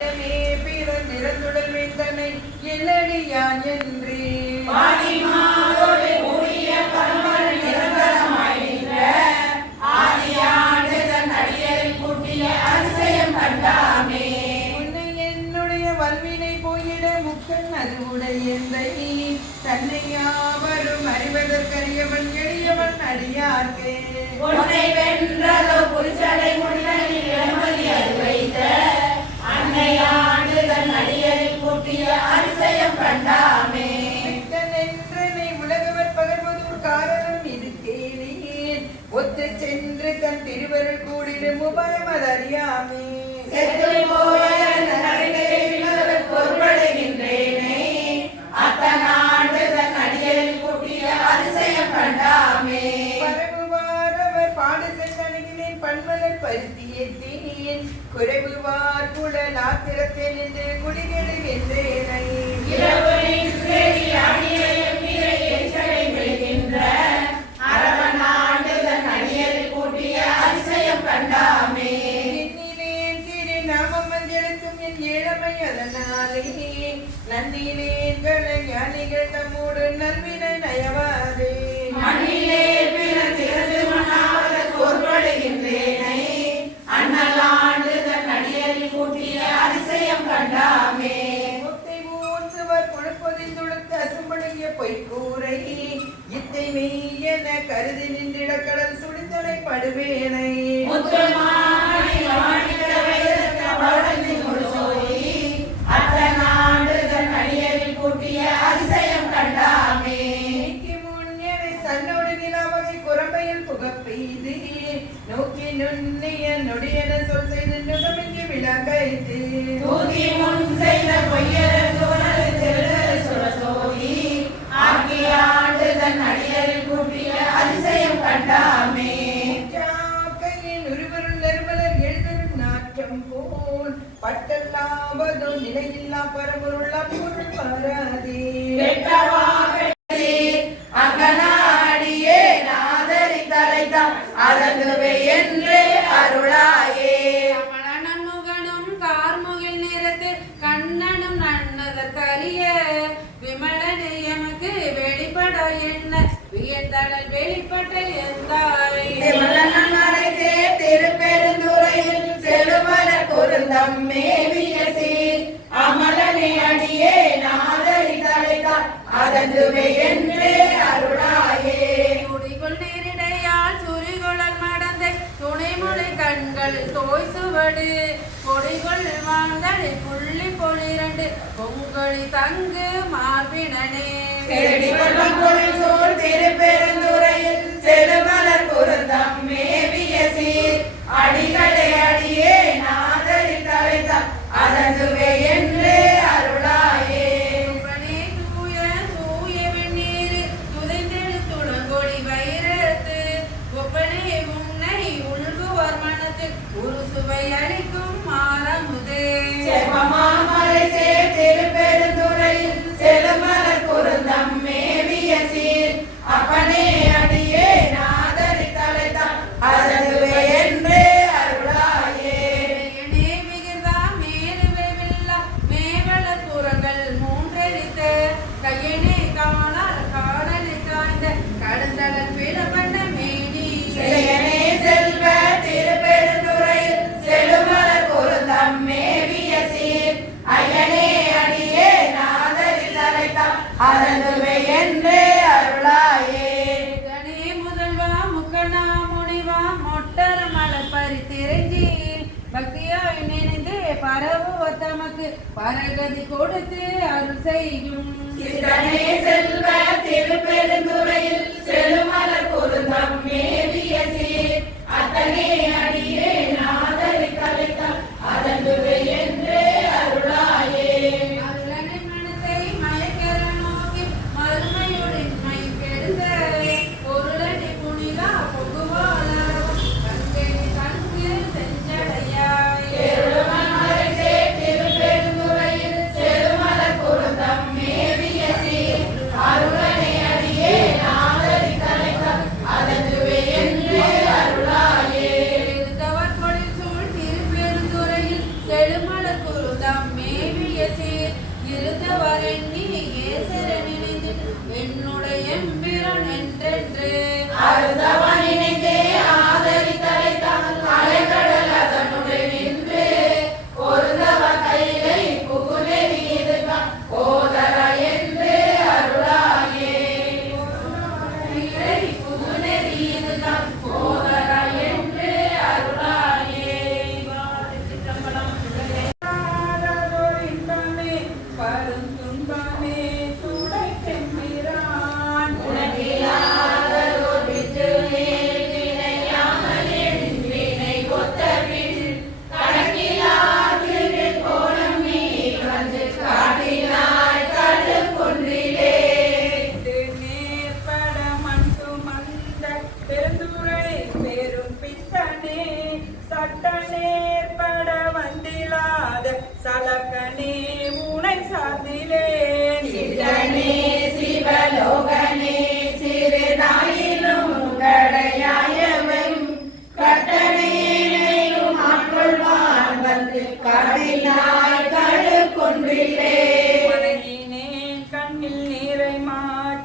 மே பிறந்திறந்துடல் வேந்தனை எல்லடியான் என்றே தன்னை யாவரும் அறிவதற்கரியவன் எளியவன் அடியார்க்கே. உன்னை வென்றதோ புரிசடை முன்னணியில் இளமதி அது வைத்த ஒத்து சென்று தன் திருவருள் கூடிடும் உபயம் அதறியாமே. செத்து போய நன்னிலேன் கல ஞானிகள் தம்மோடு நல்வினை நயவாதே. மண்ணிலே பிறந்திருந்து மண்ணாவது பொருள்படுகின்றேனே அண்ணலாண்டுதன் அடியரில் கூட்டிய அதிசயம் கண்டாமே. முத்தை ஊற்றுவர் கொடுப்பதில் துளுத்து அசும்படுங்கிய பொய்க்கூரை இத்தை மெய்யென கருதி நின்றிட கடல் சுடித்தலை படுவேனை. நுண்ணிய நொடியென சொல் செய்து நுகமின்றி விளங்கைத்து தூதி முன் செய்த பொய்யரது உனது திருடரு சுரசோதி ஆகிய ஆண்டுதன் அடியரில் கூட்டிய அதிசயம் கண்டாமே. பட்டல்லாவதோ நிலையில்லா பரமுருள் வராதே அங்கனாடியே நாதரி என்று அருளாயே கமலனன் முகனும் கார்முகில் நிறத்து கண்ணனும் நன்னதற்கரிய விமலனை எமக்கு வெளிப்பட என்ன? வியந்தனல் வெளிப்பட்ட எந்தாய்? திருமலனரசே திருப்பெருந்துறையில் செழுமலர் பொருந்தம் மேவிய சீர். அமலனை அடியே நாதரி தலைத்தான் அதங்குவே என்று அருளாயே. கண்கள் தோய் சுவடு கொடிகொள் வாழ்ந்தடை புள்ளி பொலிரண்டு பொங்கொழி தங்கு மார்பினனே. செடிவல்லம் பொருள் சூழ் திருப்பெருந்துறையில் செழுமலர் பொருந்தம் மேவிய பரவுவர் தமக்கு பரகதி கொடுத்து அருள் செய்யும். செல்வ திருப்பெருந்துறையில் செழுமலர் பொருந்தம் மேவிய சீர் அத்தனை அடியே நான் ತುಂಬಾನೇ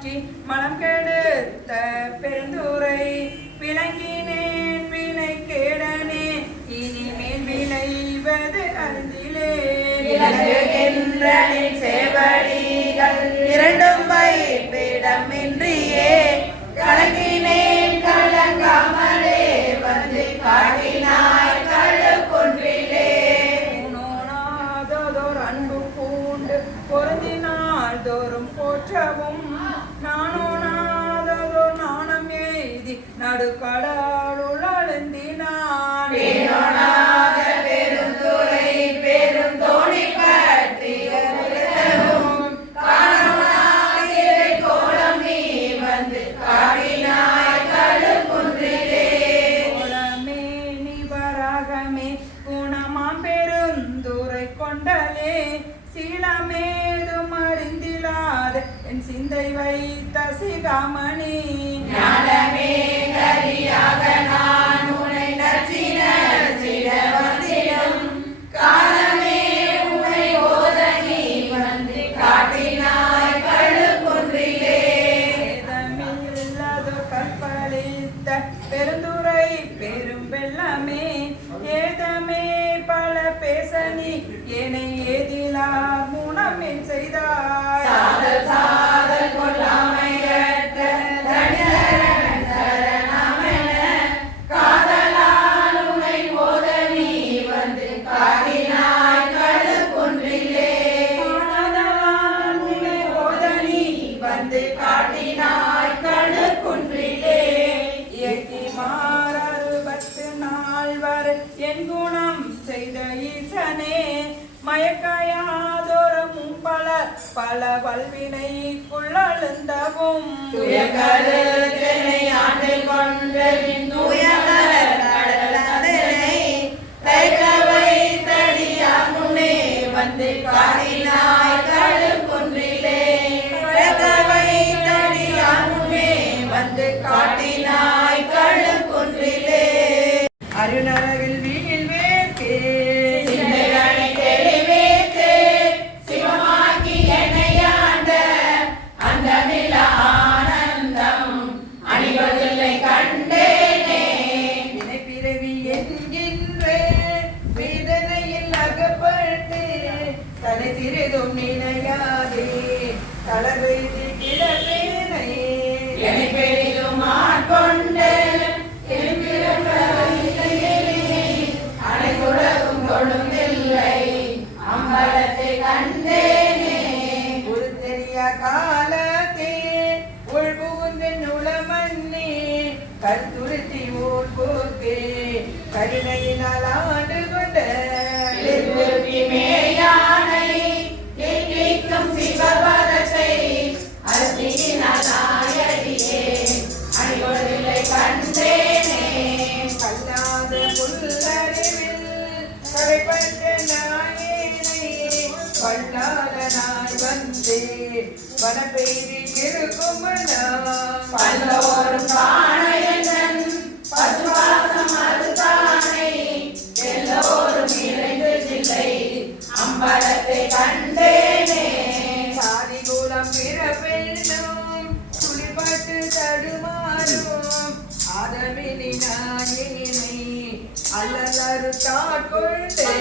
நோக்கி மனம் கெடுத்த பெருந்துரை விளங்கினேன் வினை கேடனே இனிமேல் விளைவது அருந்திலே சேவடிகள் இரண்டும் வைப்பிடமின்றியே கலங்கி pegar, mas Assalamualaikum. Ya? மன பெய்தி இருக்கும் பல்லோரும் காண பசுவாசம் அதுதானே எல்லோரும் இணைந்து இல்லை அம்பலத்தை கண்டேனே சாதி குலம் பிறப்பெண்ணும் துளிப்பட்டு தடுமாறும் ஆதமினி நாயினை அல்லலறு தாட்கொண்டே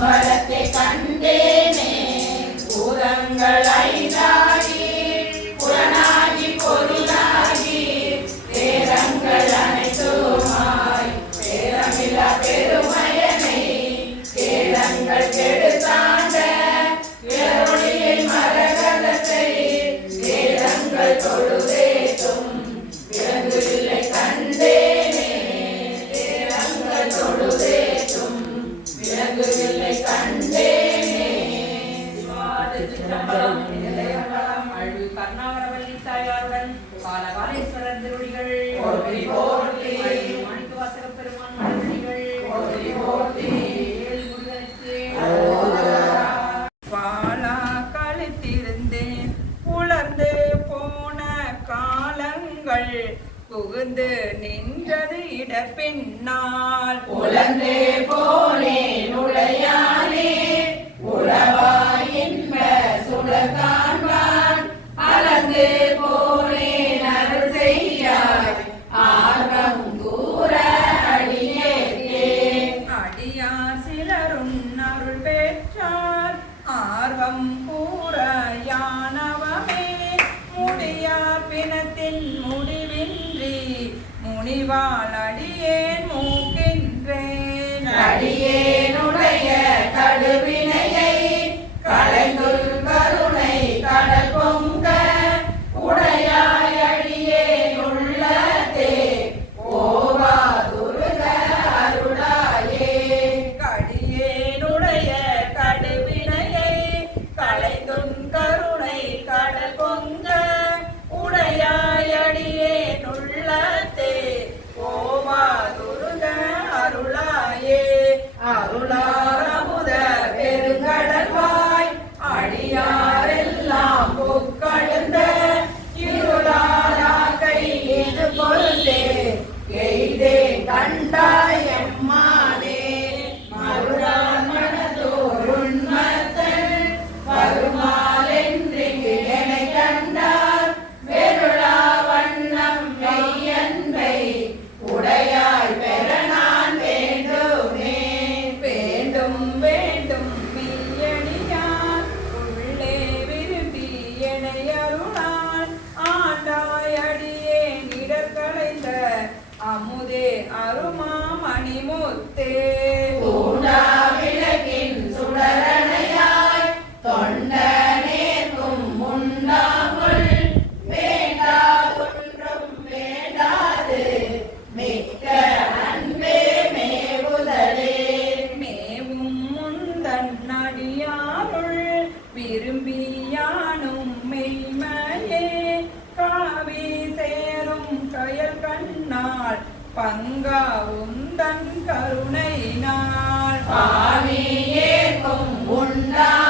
அம்பலத்தை கண்டேனே பங்கா உந்தன் கருணையினால். பாவியே உண்டாமுள்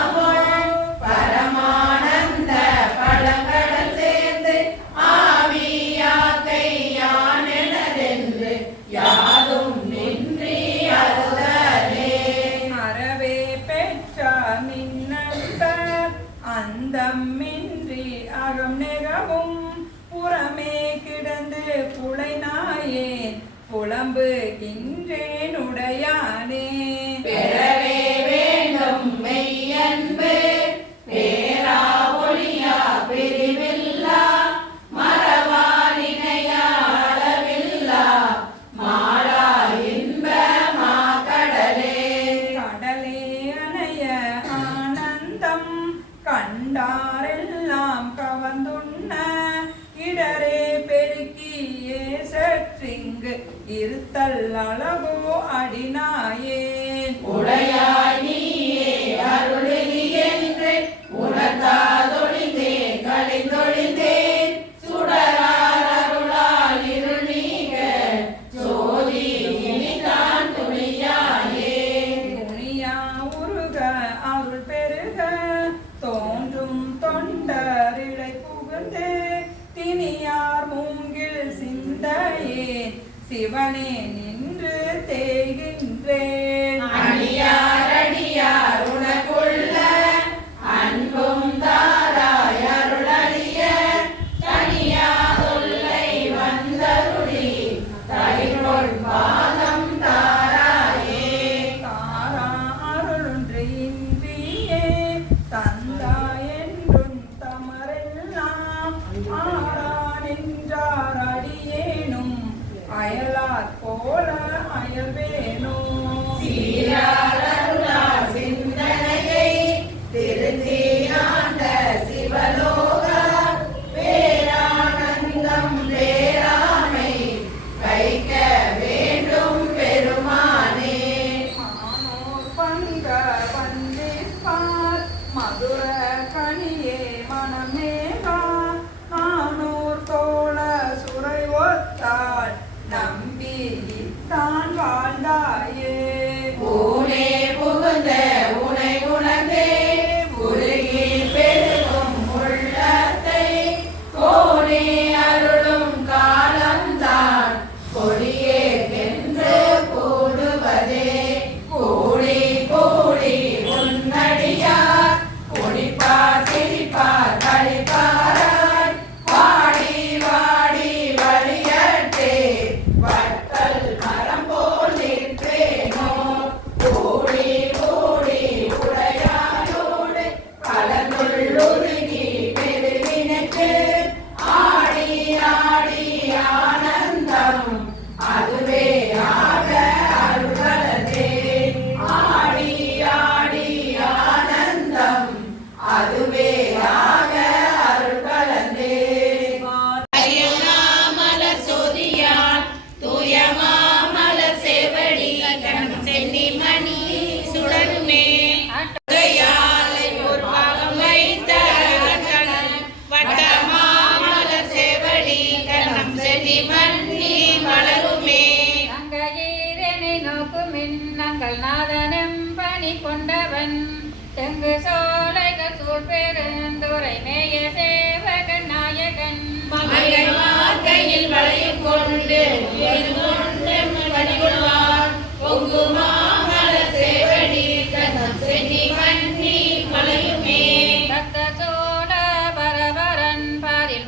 மதுரை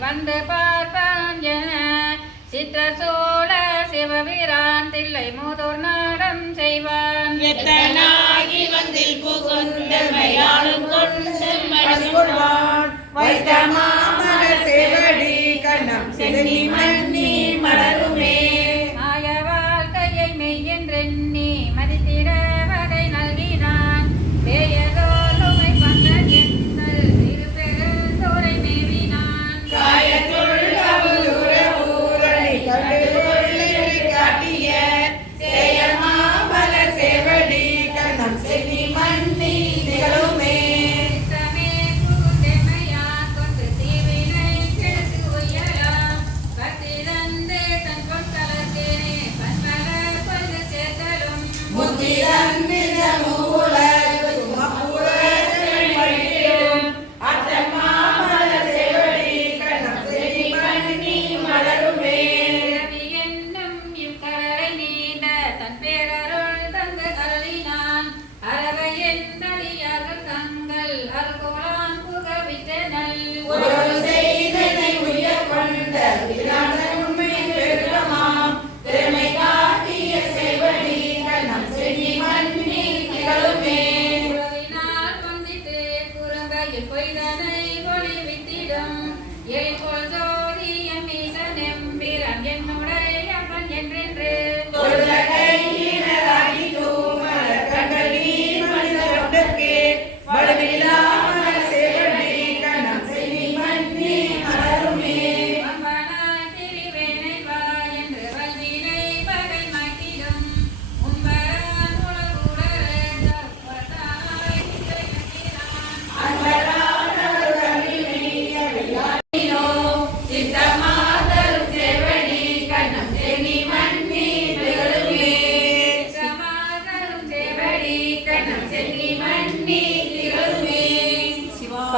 வந்து பார்ப்பான் என சித்திர சோழ சிவபிரான் தில்லை மூதூர் நாடம் செய்வான். எத்தனாகி வந்தில் புகுந்து மயாளும் கொண்டு மடங்குவான். வைத்தமா மலர் செவடி கண்ணம் சென்னி மன்னி மலருமே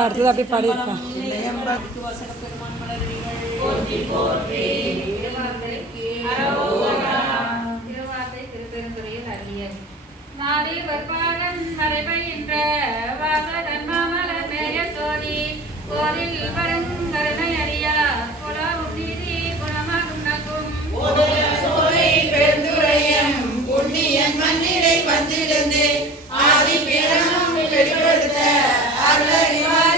அடுத்தது அப்படி பாடியிருக்கேன் மாறி வர்பாகன் மறைவை என்ற வாச தன்மாமல மேய சோதி ஆதி பேரமும் வெளிப்படுத்த அருளறிவார்.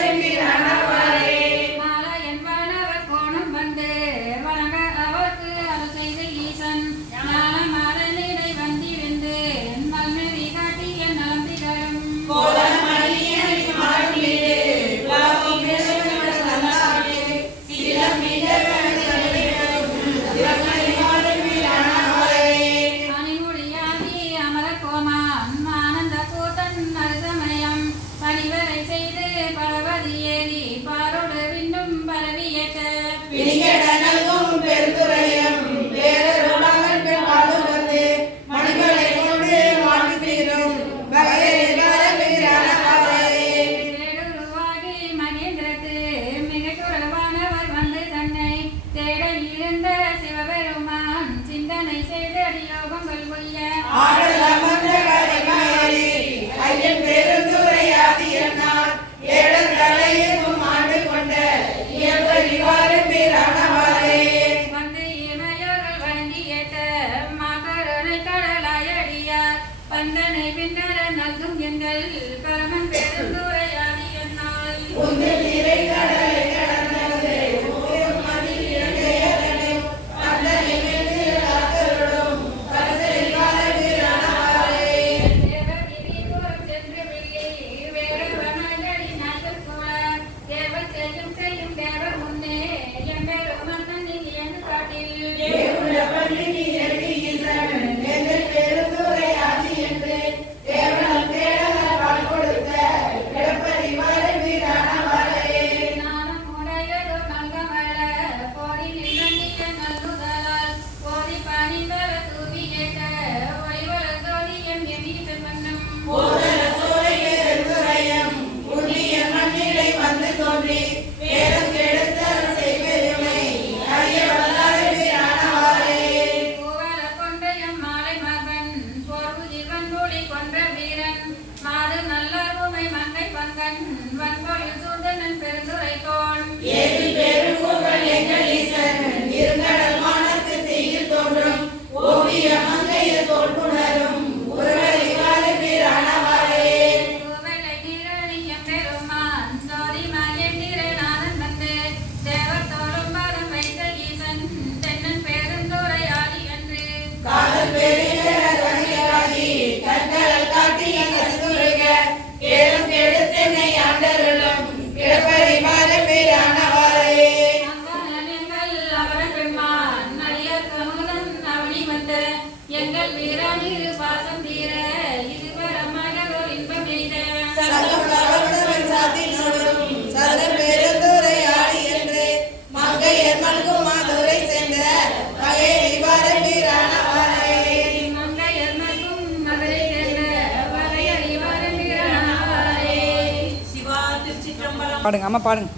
பாடுங்க அம்மா பாடுங்க.